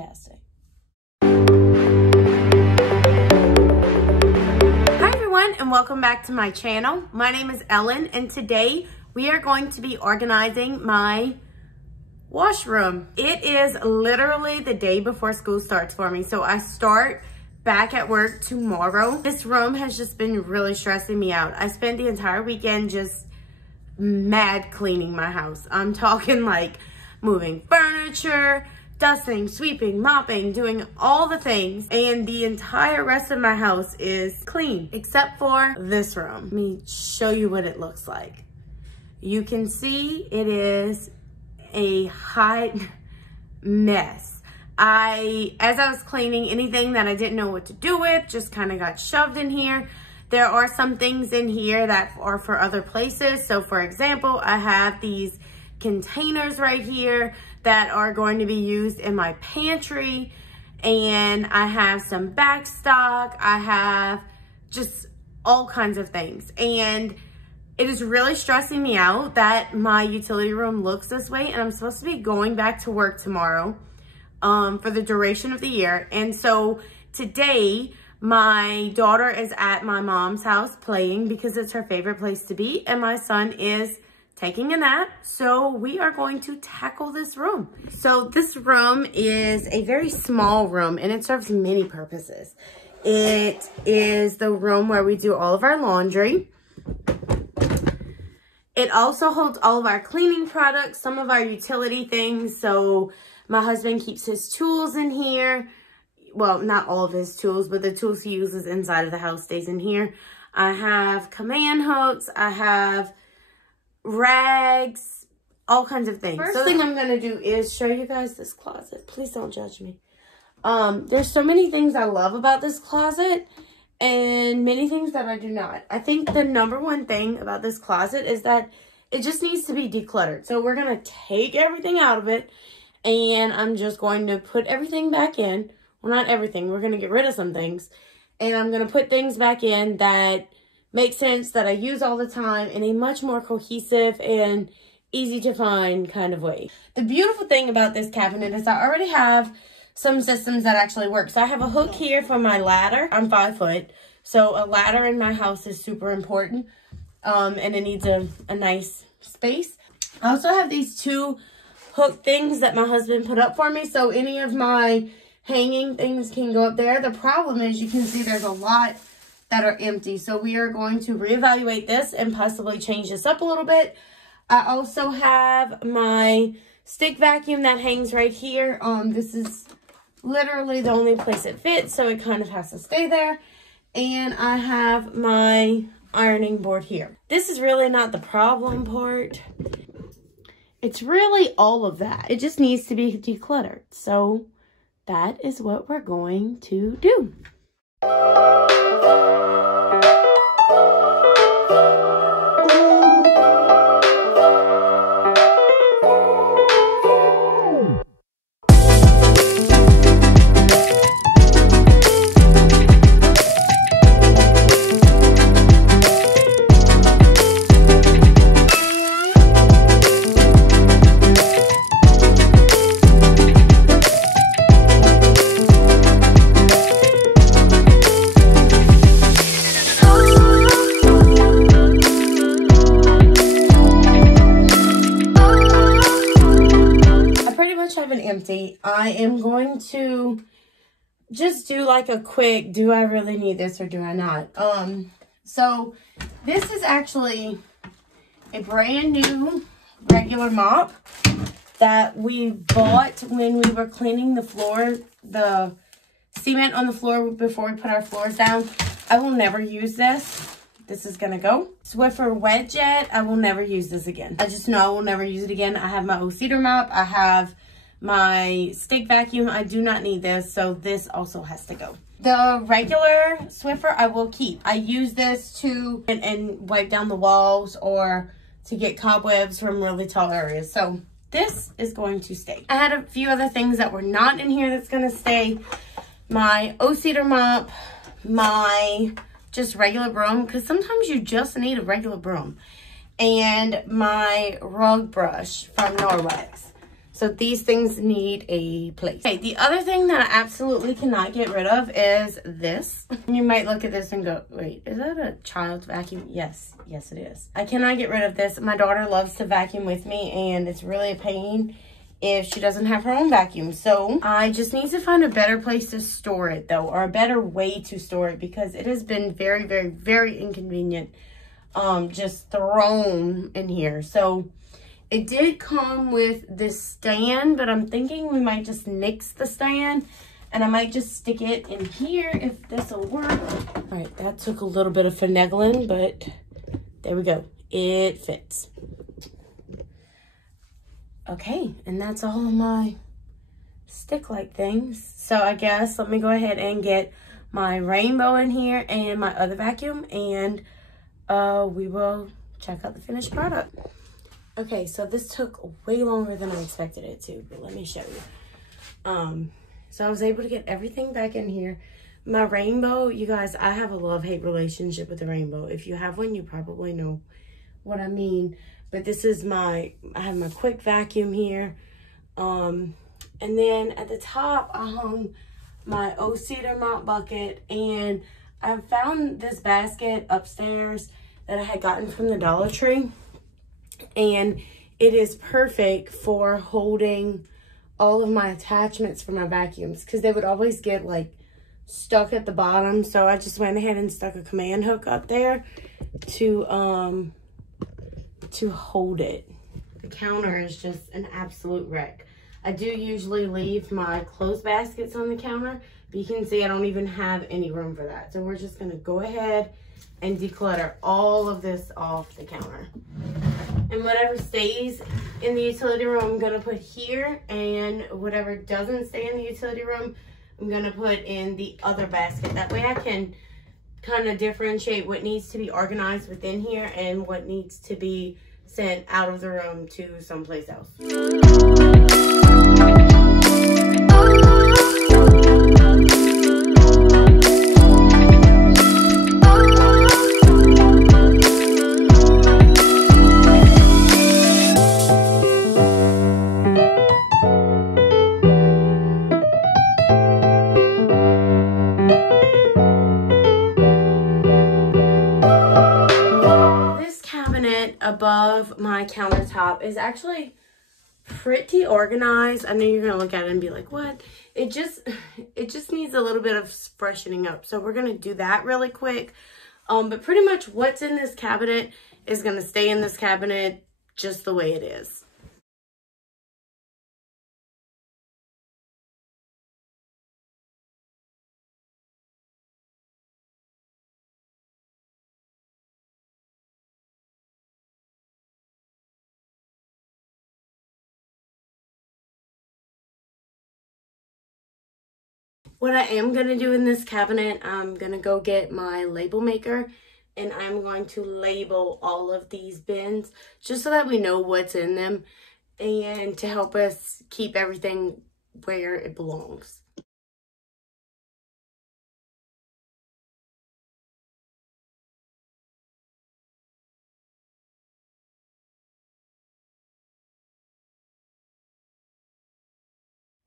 fantastic. Hi everyone, and welcome back to my channel. My name is Ellen, and today we are going to be organizing my washroom. It is literally the day before school starts for me, so I start back at work tomorrow. This room has just been really stressing me out. I spent the entire weekend just mad cleaning my house. I'm talking like moving furniture, dusting, sweeping, mopping, doing all the things, and the entire rest of my house is clean except for this room. Let me show you what it looks like. You can see it is a hot mess. As I was cleaning, anything that I didn't know what to do with just kind of got shoved in here. There are some things in here that are for other places. So for example, I have these containers right here that are going to be used in my pantry, and I have some back stock. I have just all kinds of things, and it is really stressing me out that my utility room looks this way, and I'm supposed to be going back to work tomorrow for the duration of the year. And so today my daughter is at my mom's house playing because it's her favorite place to be, and my son is taking a nap, so we are going to tackle this room. So this room is a very small room, and it serves many purposes. It is the room where we do all of our laundry. It also holds all of our cleaning products, some of our utility things. So my husband keeps his tools in here. Well, not all of his tools, but the tools he uses inside of the house stays in here. I have command hooks. I have rags, all kinds of things. First thing I'm gonna do is show you guys this closet. Please don't judge me. There's so many things I love about this closet and many things that I do not. I think the number one thing about this closet is that it just needs to be decluttered. So we're gonna take everything out of it, and I'm just going to put everything back in. Well, not everything. We're gonna get rid of some things, and I'm gonna put things back in that make sense, that I use all the time, in a much more cohesive and easy to find kind of way. The beautiful thing about this cabinet is I already have some systems that actually work. So I have a hook here for my ladder. I'm 5 foot, so a ladder in my house is super important, and it needs a nice space. I also have these 2 hook things that my husband put up for me, so any of my hanging things can go up there. The problem is, you can see there's a lot that are empty, so we are going to reevaluate this and possibly change this up a little bit. I also have my stick vacuum that hangs right here. This is literally the only place it fits, so it kind of has to stay there. And I have my ironing board here. This is really not the problem part. It's really all of that. It just needs to be decluttered. So that is what we're going to do. Empty. I am going to just do like a quick, do I really need this or do I not? So this is actually a brand new regular mop that we bought when we were cleaning the floor, the cement on the floor before we put our floors down. I will never use this. This is gonna go. Swiffer Wet Jet, I will never use this again. I just know I will never use it again. I have my O-Cedar mop. I have my stick vacuum. I do not need this, so this also has to go. The regular Swiffer I will keep. I use this to and wipe down the walls or to get cobwebs from really tall areas. So this is going to stay. I had a few other things that were not in here that's gonna stay. My O-Cedar mop, my just regular broom, because sometimes you just need a regular broom, and my rug brush from Norwex. So these things need a place. Okay, the other thing that I absolutely cannot get rid of is this. You might look at this and go, wait, is that a child's vacuum? Yes, yes it is. I cannot get rid of this. My daughter loves to vacuum with me, and it's really a pain if she doesn't have her own vacuum. So I just need to find a better place to store it though, or a better way to store it, because it has been very, very, very inconvenient just thrown in here. So it did come with this stand, but I'm thinking we might just nix the stand, and I might just stick it in here if this will work. All right, that took a little bit of finagling, but there we go. It fits. Okay, and that's all of my stick-like things. So I guess let me go ahead and get my rainbow in here and my other vacuum, and we will check out the finished product. Okay, so this took way longer than I expected it to, but let me show you. So I was able to get everything back in here. My rainbow, you guys, I have a love-hate relationship with the rainbow. If you have one, you probably know what I mean. But this is I have my quick vacuum here. And then at the top, I hung my O-Cedar mop bucket, and I found this basket upstairs that I had gotten from the Dollar Tree. And it is perfect for holding all of my attachments for my vacuums, because they would always get like stuck at the bottom. So I just went ahead and stuck a command hook up there to hold it. The counter is just an absolute wreck. I do usually leave my clothes baskets on the counter, but you can see I don't even have any room for that. So we're just gonna go ahead and declutter all of this off the counter. And whatever stays in the utility room, I'm gonna put here, and whatever doesn't stay in the utility room, I'm gonna put in the other basket. That way I can kind of differentiate what needs to be organized within here and what needs to be sent out of the room to someplace else. Above my countertop is actually pretty organized. I know you're gonna look at it and be like, what? It just needs a little bit of freshening up. So we're gonna do that really quick. But pretty much what's in this cabinet is gonna stay in this cabinet just the way it is. What I am going to do in this cabinet, I'm going to go get my label maker, and I'm going to label all of these bins just so that we know what's in them and to help us keep everything where it belongs.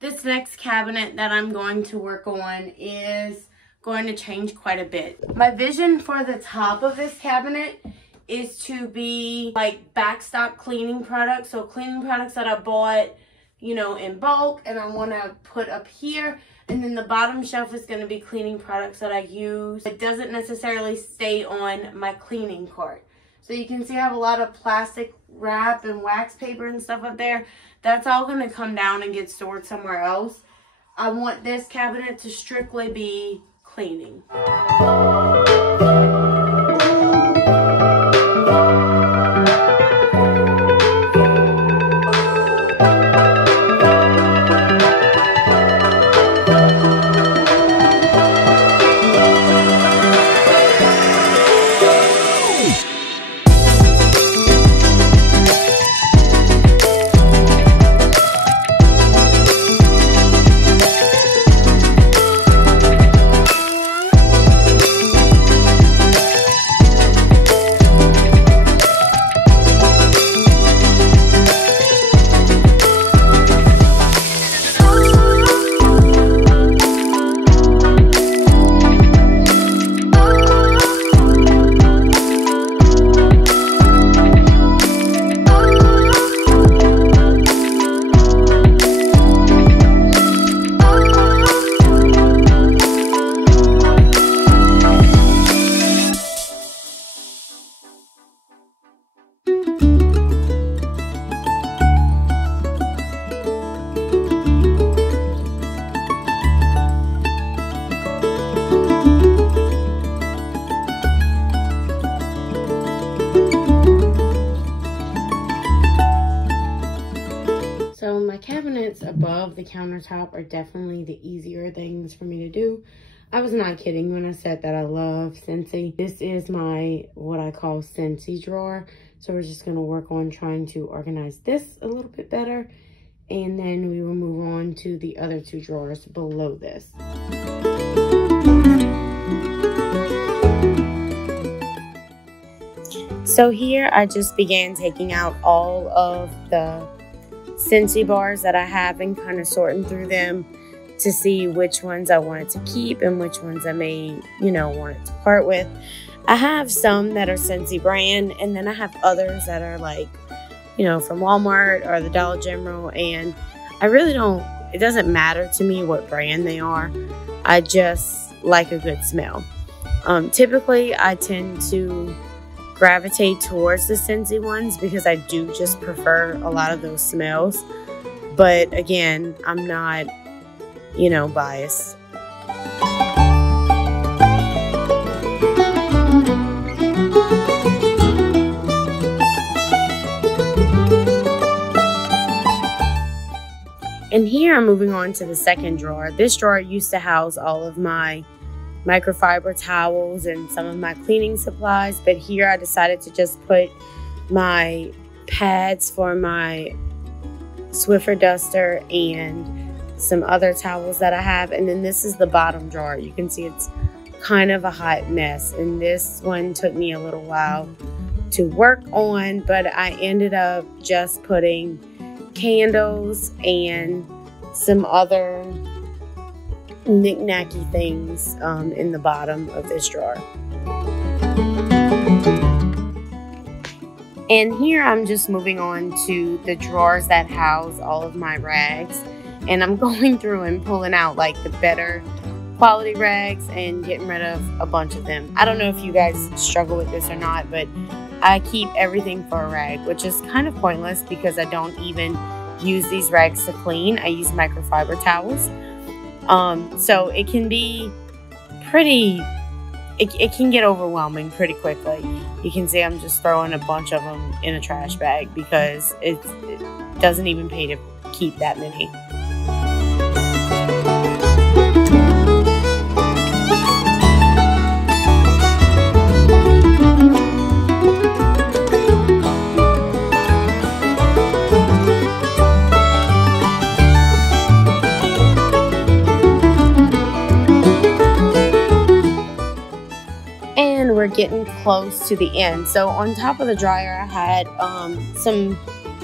This next cabinet that I'm going to work on is going to change quite a bit. My vision for the top of this cabinet is to be like backstop cleaning products. So cleaning products that I bought, you know, in bulk, and I want to put up here. And then the bottom shelf is going to be cleaning products that I use. It doesn't necessarily stay on my cleaning cart. So you can see I have a lot of plastic wrap and wax paper and stuff up there. That's all going to come down and get stored somewhere else. I want this cabinet to strictly be cleaning. cabinets above the countertop are definitely the easier things for me to do. I was not kidding when I said that I love Scentsy. This is my, what I call Scentsy drawer. So we're just gonna work on trying to organize this a little bit better. And then we will move on to the other two drawers below this. So here I just began taking out all of the Scentsy bars that I have and kind of sorting through them to see which ones I wanted to keep and which ones I may, wanted to part with. I have some that are Scentsy brand, and then I have others that are like, from Walmart or the Dollar General, and I really don't, it doesn't matter to me what brand they are. I just like a good smell. Typically, I tend to gravitate towards the Scentsy ones because I do just prefer a lot of those smells. But again, I'm not, biased. And here I'm moving on to the second drawer. This drawer used to house all of my microfiber towels and some of my cleaning supplies, but here I decided to just put my pads for my Swiffer duster and some other towels that I have. And then this is the bottom drawer. You can see it's kind of a hot mess, and this one took me a little while to work on, but I ended up just putting candles and some other knick-knacky things in the bottom of this drawer. And here I'm just moving on to the drawers that house all of my rags, and I'm going through and pulling out like the better quality rags and getting rid of a bunch of them. I don't know if you guys struggle with this or not, but I keep everything for a rag, which is kind of pointless because I don't even use these rags to clean. I use microfiber towels. So it can be pretty, it can get overwhelming pretty quickly. You can see I'm just throwing a bunch of them in a trash bag because it doesn't even pay to keep that many. We're getting close to the end. So on top of the dryer, I had some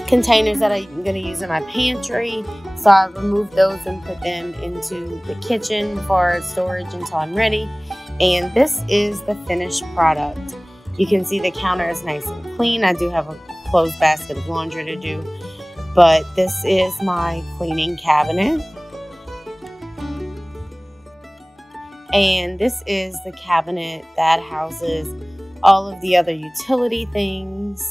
containers that I'm going to use in my pantry. So I removed those and put them into the kitchen for storage until I'm ready. And this is the finished product. You can see the counter is nice and clean. I do have a closed basket of laundry to do, but this is my cleaning cabinet. And this is the cabinet that houses all of the other utility things.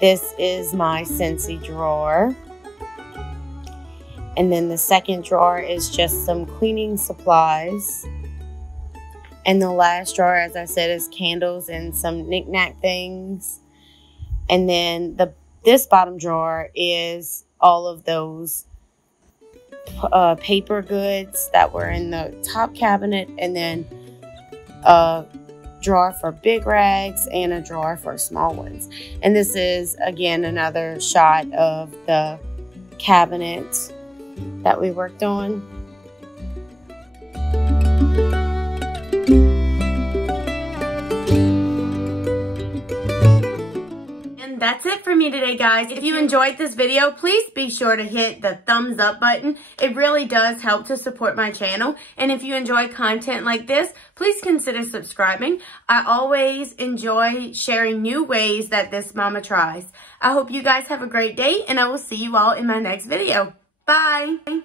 This is my Scentsy drawer. And then the second drawer is just some cleaning supplies. And the last drawer, as I said, is candles and some knick-knack things. And then this bottom drawer is all of those paper goods that were in the top cabinet, and then a drawer for big rags and a drawer for small ones. And this is again another shot of the cabinet that we worked on. That's it for me today, guys. If you enjoyed this video, please be sure to hit the thumbs up button. It really does help to support my channel. And if you enjoy content like this, please consider subscribing. I always enjoy sharing new ways that this mama tries. I hope you guys have a great day, and I will see you all in my next video. Bye.